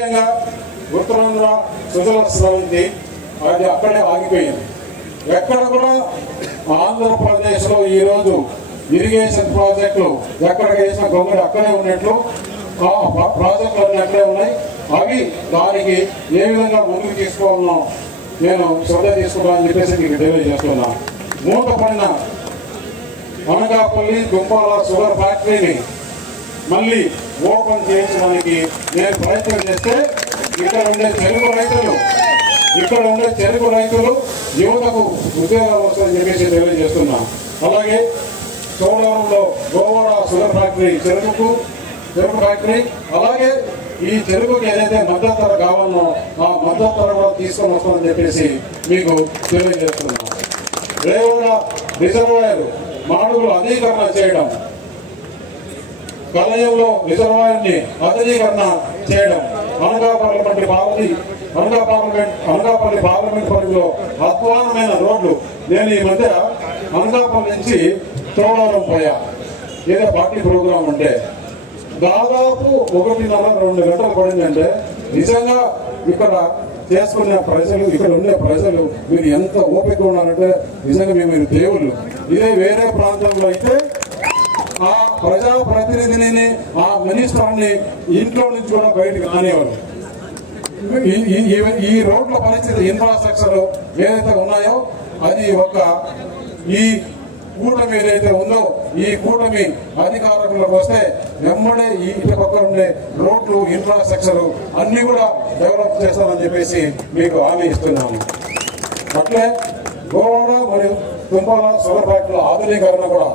ముఖ్యంగా ఉత్తరాంధ్ర సుజల స్రవంతి అది అక్కడే ఆగిపోయింది. ఎక్కడ కూడా ఆంధ్రప్రదేశ్లో ఈరోజు ఇరిగేషన్ ప్రాజెక్టులు ఎక్కడ వేసిన గొంగడి అక్కడే ఉన్నట్లు ప్రాజెక్టులు అక్కడే ఉన్నాయి. అవి దానికి ఏ విధంగా ముందుకు తీసుకోవాలనో నేను శ్రద్ధ తీసుకుంటానని చెప్పేసి మీకు తెలియజేస్తున్నాను. మూతపడిన అనకాపల్లి దుంపాల షుగర్ ఫ్యాక్టరీని మళ్ళీ ఓపెన్ చేయించడానికి నేను ప్రయత్నం చేస్తే ఇక్కడ ఉండే చెరుకు రైతులు యువతకు ఉద్యోగాలు వస్తాయని చెప్పేసి తెలియజేస్తున్నా. అలాగే చోడవరంలో గోవాడ షుగర్ ఫ్యాక్టరీ చెరుకు ఫ్యాక్టరీ, అలాగే ఈ చెరుకుకి ఏదైతే మద్దతు ధర కావాలనో ఆ మద్దతు ధర కూడా తీసుకొని వస్తామని చెప్పేసి మీకు తెలియజేస్తున్నాం. రేవణ రిజర్వాయర్ మాడుగులు అధీకరణ చేయడం, కలయంలో రిజర్వాయర్ని ఆధునీకరణ చేయడం, అనకాపల్లి పార్లమెంట్ పరిధిలో అధ్వానమైన రోడ్లు. నేను ఈ మధ్య అనకాపల్లి నుంచి చోడవరం పోయా, ఏదో పార్టీ ప్రోగ్రాం ఉంటే దాదాపు 1.5-2 గంటలు పడిందంటే నిజంగా ఇక్కడ చేసుకునే ప్రజలు, ఇక్కడ ఉండే ప్రజలు మీరు ఎంత ఓపిక ఉన్నారంటే నిజంగా మీరు దేవుళ్ళు. ఇదే వేరే ప్రాంతంలో అయితే ఆ ప్రజాప్రతినిధిని ఆ మినిస్టర్ని ఇంట్లో నుంచి కూడా బయటకు రానివారు. ఈ రోడ్ల పరిస్థితి, ఇన్ఫ్రాస్ట్రక్చర్ ఏదైతే ఉన్నాయో అది ఈ కూటమి ఏదైతే ఉందో ఈ కూటమి అధికారంలోకి వస్తే వెంబడే ఈ ఇటు పక్క ఉండే రోడ్లు, ఇన్ఫ్రాస్ట్రక్చర్ అన్ని కూడా డెవలప్ చేస్తామని చెప్పేసి మీకు హామీ ఇస్తున్నాము. అట్లే గోవాడ మరియు తుంపాల షుగర్ ఫ్యాక్టరీల ఆధునీకరణ కూడా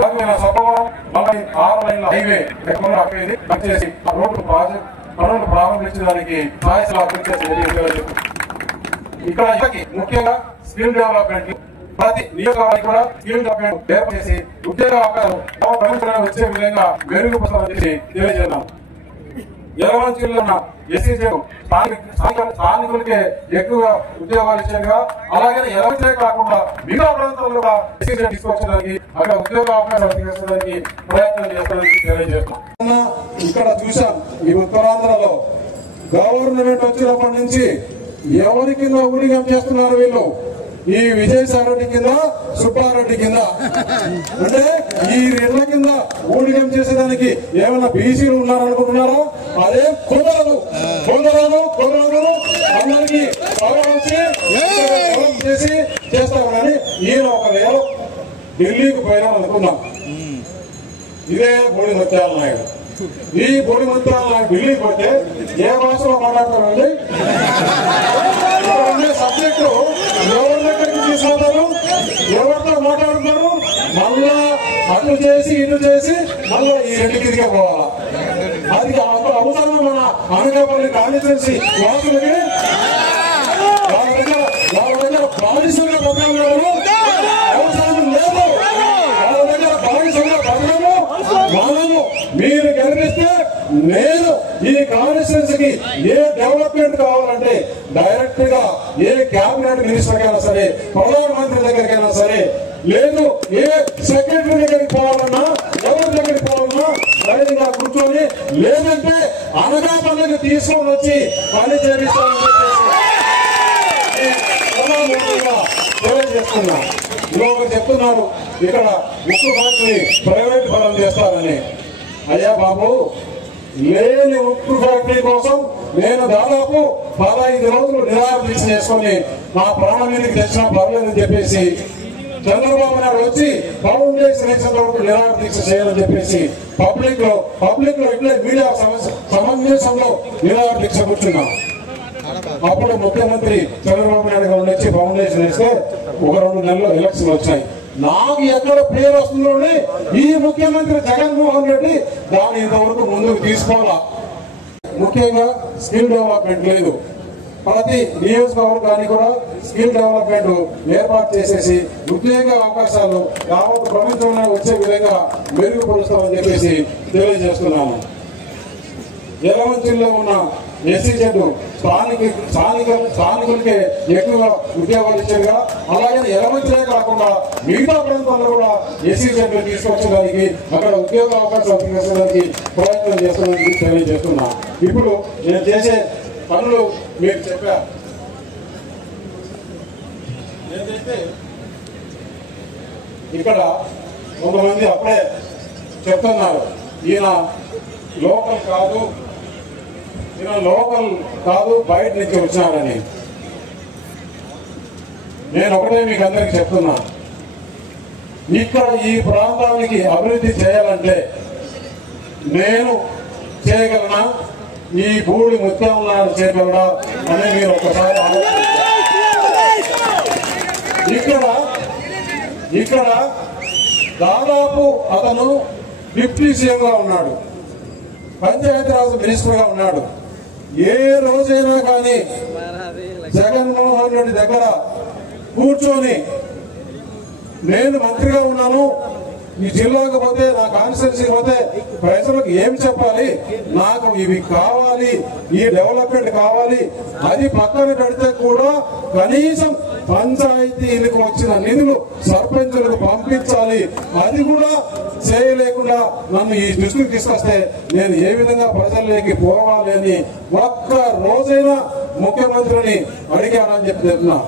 6 లైన్ల హైవే చేసి రోడ్డు ప్రాజెక్ట్ పనులు ప్రారంభించడానికి ఇక్కడ ముఖ్యంగా స్కిల్ డెవలప్మెంట్, ప్రతి నియోజకవర్గానికి కూడా స్కిల్ డెవలప్మెంట్ ఏర్పాటు చేసి ఉద్యోగ అవకాశాలు వచ్చే విధంగా మెరుగుపరచాలని తెలియజేద్దాం. ఎలవరం జిల్లా ఎస్సీజీలు స్థానికులకే ఎక్కువ ఉద్యోగాలు ఇచ్చేట్టుగా, అలాగే ఎలవరే కాకుండా మిగతా ప్రాంతాల్లో కూడా ఎస్సీజీ తీసుకొచ్చడానికి, అక్కడ ఉద్యోగ అవకాశాలు తీసుకొచ్చడానికి ప్రయత్నం చేస్తారని తెలియజేస్తాం. ఇక్కడ చూసాం ఈ ఉత్తరాంధ్రలో గవర్నమెంట్ వచ్చినప్పటి నుంచి ఎవరి కింద ఊడిగం చేస్తున్నారు వీళ్ళు. ఈ విజయసాయి రెడ్డి కింద, సుబ్బారెడ్డి కింద, అంటే ఈ రెండ్ల కింద ఊడిగం చేసేదానికి ఏమైనా బీసీలు ఉన్నారనుకుంటున్నారా? అదే కుదరదు. అందరికి చేసి చేస్తాం. కానీ ఈయన ఒకవేళ ఢిల్లీకి పోయినా అనుకున్నాం, ఇదే బోడి ముత్యాల నాయుడు. ఈ బోడి ముత్యాల నాయుడు ఢిల్లీకి పోతే ఏ భాషలో మాట్లాడతారండి? సబ్జెక్టు ఎవరి దగ్గరికి తీసుకుంటారు, ఎవరితో మాట్లాడుతున్నారు, మళ్ళా అటు చేసి ఇటు చేసి మళ్ళా ఈ రెండుకి పోవాలా? అది అవసరం మన అనకాపల్లి కాన్స్టిట్యున్సీ వాసులకి. వాళ్ళ దగ్గర బానిసంగా బతకము, అవసరం లేదు. వాళ్ళ దగ్గర బానిసంగా బతకము. మనము మీరు గెలిపిస్తే నేను ఈ కాన్స్టిట్యున్సీకి ఏ డెవలప్మెంట్ కావాలంటే డైరెక్ట్ గా ఏ క్యాబినెట్ మినిస్టర్ కైనా సరే, ప్రధానమంత్రి దగ్గరికైనా సరే, లేదు ఏ సెక్రటరీ దగ్గరికి పోవాలన్నా, ఎవరి దగ్గరికి పోవాలన్నా ధైర్యంగా కూర్చొని, లేదంటే అనకాపల్లికి తీసుకొని వచ్చి పని చేపిస్తామని తెలియజేస్తున్నా. ఇంకొకరు చెప్తున్నారు ఇక్కడ ఉక్కు ఫ్యాక్టరీ ప్రైవేట్ పరం చేస్తారని. అయ్యా బాబు, లేని ఉక్కు ఫ్యాక్టరీ కోసం నేను దాదాపు 15 రోజులు నిరాహార దీక్ష చేసుకొని నా ప్రాణం మీదకి తెచ్చినా పర్లేదని చెప్పేసి చంద్రబాబు నాయుడు వచ్చి ఫౌండేషన్ వరకు నిరాహార దీక్ష చేయాలని చెప్పేసి పబ్లిక్ లో ఇట్లే మీడియా సమావేశంలో నిరాహార దీక్ష కూర్చున్నాం. అప్పుడు ముఖ్యమంత్రి చంద్రబాబు నాయుడు గారు వచ్చి ఫౌండేషన్ వేస్తే 1-2 నెలల్లో ఎలక్షన్ వచ్చాయి. నాకు ఎక్కడ పేరు వస్తుందండి, ఈ ముఖ్యమంత్రి జగన్మోహన్ రెడ్డి దాని ఇంతవరకు ముందుకు తీసుకోవాలా. ముఖ్యంగా స్కిల్ డెవలప్మెంట్ లేదు. ప్రతి నియోజకవర్గానికి కూడా స్కిల్ డెవలప్మెంట్ ఏర్పాటు చేసేసి ఉద్యోగ అవకాశాలు యావత్ ప్రపంచంలో వచ్చే విధంగా మెరుగుపరుస్తామని చెప్పేసి తెలియజేస్తున్నాము. ఎలమంచిలో ఉన్న ఎస్సీజెడ్ స్థానికులకే ఎక్కువ ఉద్యోగాలు ఇచ్చేదిగా, అలాగే ఎలమంచిలే కాకుండా మిగతా ప్రాంతాల్లో కూడా ఎస్సీజెడ్ తీసుకొచ్చడానికి అక్కడ ఉద్యోగ అవకాశాలు తీసుకొచ్చడానికి ప్రయత్నం చేస్తున్నానని తెలియజేస్తున్నా. ఇప్పుడు నేను చేసే పనులు మీకు చెప్పా. ఏదైతే ఇక్కడ కొంతమంది అప్పుడే చెప్తున్నారు, ఈయన లోకల్ కాదు బయట నుంచి వచ్చినాడని. నేను ఒకటే మీకు అందరికి చెప్తున్నా, ఇక్కడ ఈ ప్రాంతానికి అభివృద్ధి చేయాలంటే నేను చేయగలనా, ఈ బూడి ముత్యంలా చేయగలనా అని మీరు ఒకసారి ఇక్కడ దాదాపు అతను డిప్యూటీ సీఎంగా ఉన్నాడు, పంచాయతీరాజ్ మినిస్టర్ గా ఉన్నాడు. ఏ రోజైనా కానీ జగన్మోహన్ రెడ్డి దగ్గర కూర్చొని నేను మంత్రిగా ఉన్నాను, ఈ జిల్లాకు పోతే నా కాన్స్టిట్యున్సీకి పోతే ప్రజలకు ఏం చెప్పాలి, నాకు ఇవి కావాలి, ఈ డెవలప్మెంట్ కావాలి, అది పక్కన పెడితే కూడా కనీసం పంచాయతీలకు వచ్చిన నిధులు సర్పంచులకు పంపించాలి, అది కూడా చేయలేకుండా నన్ను ఈ దృష్టికి తీసుకొస్తే నేను ఏ విధంగా ప్రజల్లోకి పోవాలి అని ఒక్క రోజైనా ముఖ్యమంత్రిని అడిగానని చెప్తున్నా.